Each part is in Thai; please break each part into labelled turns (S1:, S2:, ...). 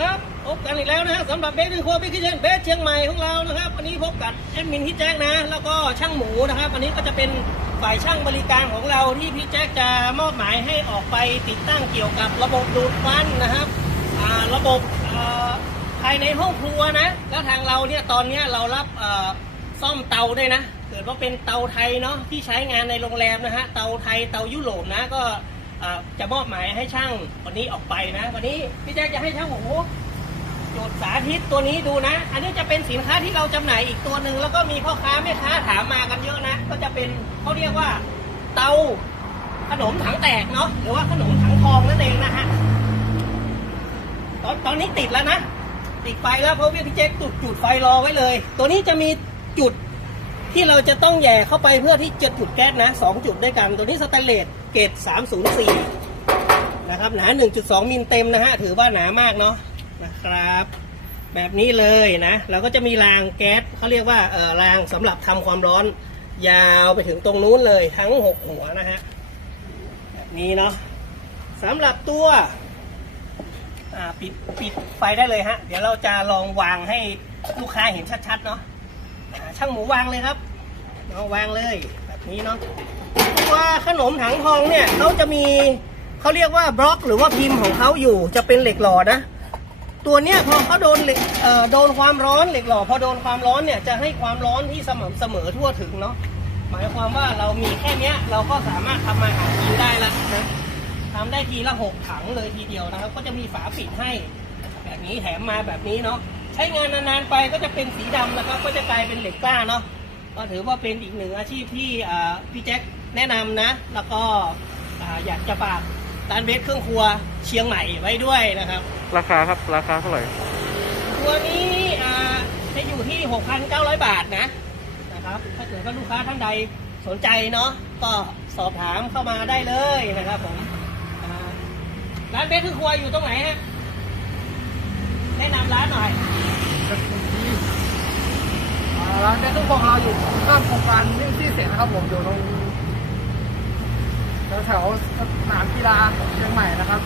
S1: ครับพบกันอีกแล้วนะฮะสำหรับเบสเป็นครัวบิ๊กคิเชนเบสเชียงใหม่ของเรานะครับวันนี้พบกับแอดมินพี่แจ๊คนะ แล้วก็ช่างหมูนะครับวันนี้ก็จะเป็นฝ่ายช่างบริการของเราที่พี่แจ๊คจะมอบหมายให้ออกไปติดตั้งเกี่ยวกับระบบดูดควันนะครับอ่าระบบอ่าภายในห้องครัวนะ แล้วทางเราเนี่ยตอนเนี้ยเรารับอ่าซ่อมเตาด้วยนะเกิดว่าเป็นเตาไทยเนาะที่ใช้งานในโรงแรมนะฮะเตาไทยเตายุโรปนะก็ จะมอบหมายให้ช่างวันนี้ออกไปนะ วันนี้พี่แจ๊คจะให้ช่างหมูจุดสาธิตตัวนี้ดูนะ อันนี้จะเป็นสินค้าที่เราจำหน่ายอีกตัวหนึ่งแล้วก็มีพ่อค้าแม่ค้าถามมากันเยอะนะ ก็จะเป็นเขาเรียกว่าเตาขนมถังแตกเนาะหรือว่าขนมถังทองนั่นเองนะฮะตอนตอนนี้ติดแล้วนะ ติดไฟแล้วเพราะว่าพี่แจ๊คจุดจุดไฟรอไว้เลย ตัวนี้จะมีจุด ที่เราจะต้องแย่เข้าไปเพื่อที่จะจุดแก๊สนะสองจุดด้วยกันตัวนี้สแตนเลสเกรด304 นะครับหนา 1.2 มิลเต็มนะฮะ ถือว่าหนามากเนาะนะครับ แบบนี้เลยนะ เราก็จะมีรางแก๊สเขาเรียกว่าเออรางสำหรับทำความร้อน ยาวไปถึงตรงนู้นเลยทั้ง 6 หัวนะฮะ แบบนี้เนาะสำหรับตัวปิดปิดไฟได้เลยฮะ เดี๋ยวเราจะลองวางให้ลูกค้าเห็นชัดๆเนาะช่างหมูวางเลยครับ เอาวางเลยแบบนี้เนาะตัวขนมถังทองเนี่ยเขาจะมีเขาเรียกว่าบล็อกหรือว่าพิมพ์ของเขาอยู่จะเป็นเหล็กหล่อนะ ตัวเนี้ยพอเขาโดนเหล็กเอ่อโดนความร้อนเหล็กหล่อพอโดนความร้อนเนี่ยจะให้ความร้อนที่สม่ำเสมอทั่วถึงเนาะหมายความว่าเรามีแค่เนี้ยเราก็สามารถทำมาหากินได้ละนะทำได้ทีละหกถังเลยทีเดียวนะครับ ก็จะมีฝาปิดให้ แบบนี้แถมมาแบบนี้เนาะใช้งานนานๆไปก็จะเป็นสีดำนะครับ ก็จะกลายเป็นเหล็กกล้าเนาะ ก็ถือว่าเป็นอีกหนึ่งอาชีพที่อ่าพี่แจ็คแนะนำนะ แล้วก็อ่าอยากจะฝากร้านเบสเครื่องครัวเชียงใหม่ไว้ด้วยนะครับ
S2: ราคาครับราคาเท่าไหร่
S1: ตัวนี้อ่าจะอยู่ที่ 6,900 บาทนะนะครับถ้าเกิดว่าลูกค้าท่านใดสนใจเนาะก็สอบถามเข้ามาได้เลยนะครับผมอ่าร้านเบสเครื่องครัวอยู่ตรงไหนฮะแนะนำร้านหน่อย
S3: อ่าร้านเต้นทุกของเราอยู่ข้ามโครงการนิ่งที่เสร็จนะครับผมอยู่ตรงแถวสนามกีฬาเชียงใหม่นะครับ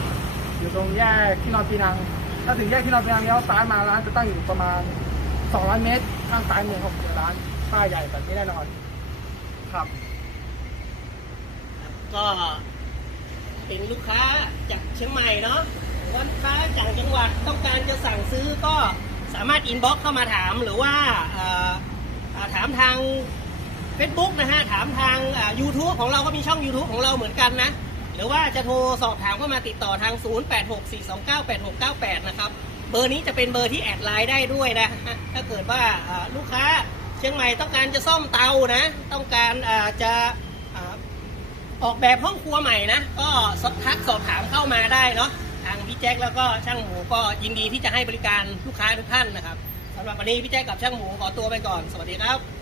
S3: อยู่ตรงแยกที่นอนปีนัง ถ้าถึงแยกที่นอนปีนังเลี้ยวซ้ายมาร้านจะตั้งอยู่ประมาณ 200 เมตรข้างซ้ายมือของร้านป้ายใหญ่แบบนี้แน่นอนครับ
S1: ก็เป็นลูกค้าจากเชียงใหม่เนาะว่าลูกค้าจากจังหวัดต้องการจะสั่งซื้อก็สามารถอินบ็อกเข้ามาถามหรือว่า ทาง Facebook นะฮะ ถามทางอ่า YouTube ของเราก็มีช่อง YouTube ของเราเหมือนกันนะ หรือว่าจะโทรสอบถามเข้ามาติดต่อทาง 0864298698 นะครับ เบอร์นี้จะเป็นเบอร์ที่แอดไลน์ได้ด้วยนะ ถ้าเกิดว่าลูกค้าเชียงใหม่ต้องการจะซ่อมเตานะ ต้องการจะออกแบบห้องครัวใหม่นะ ก็สอบทักสอบถามเข้ามาได้เนาะทางพี่แจ็คแล้วก็ช่างหมูก็ยินดีที่จะให้บริการลูกค้าทุกท่านนะครับสำหรับวันนี้พี่แจ็คกับช่างหมูขอตัวไปก่อน สวัสดีครับ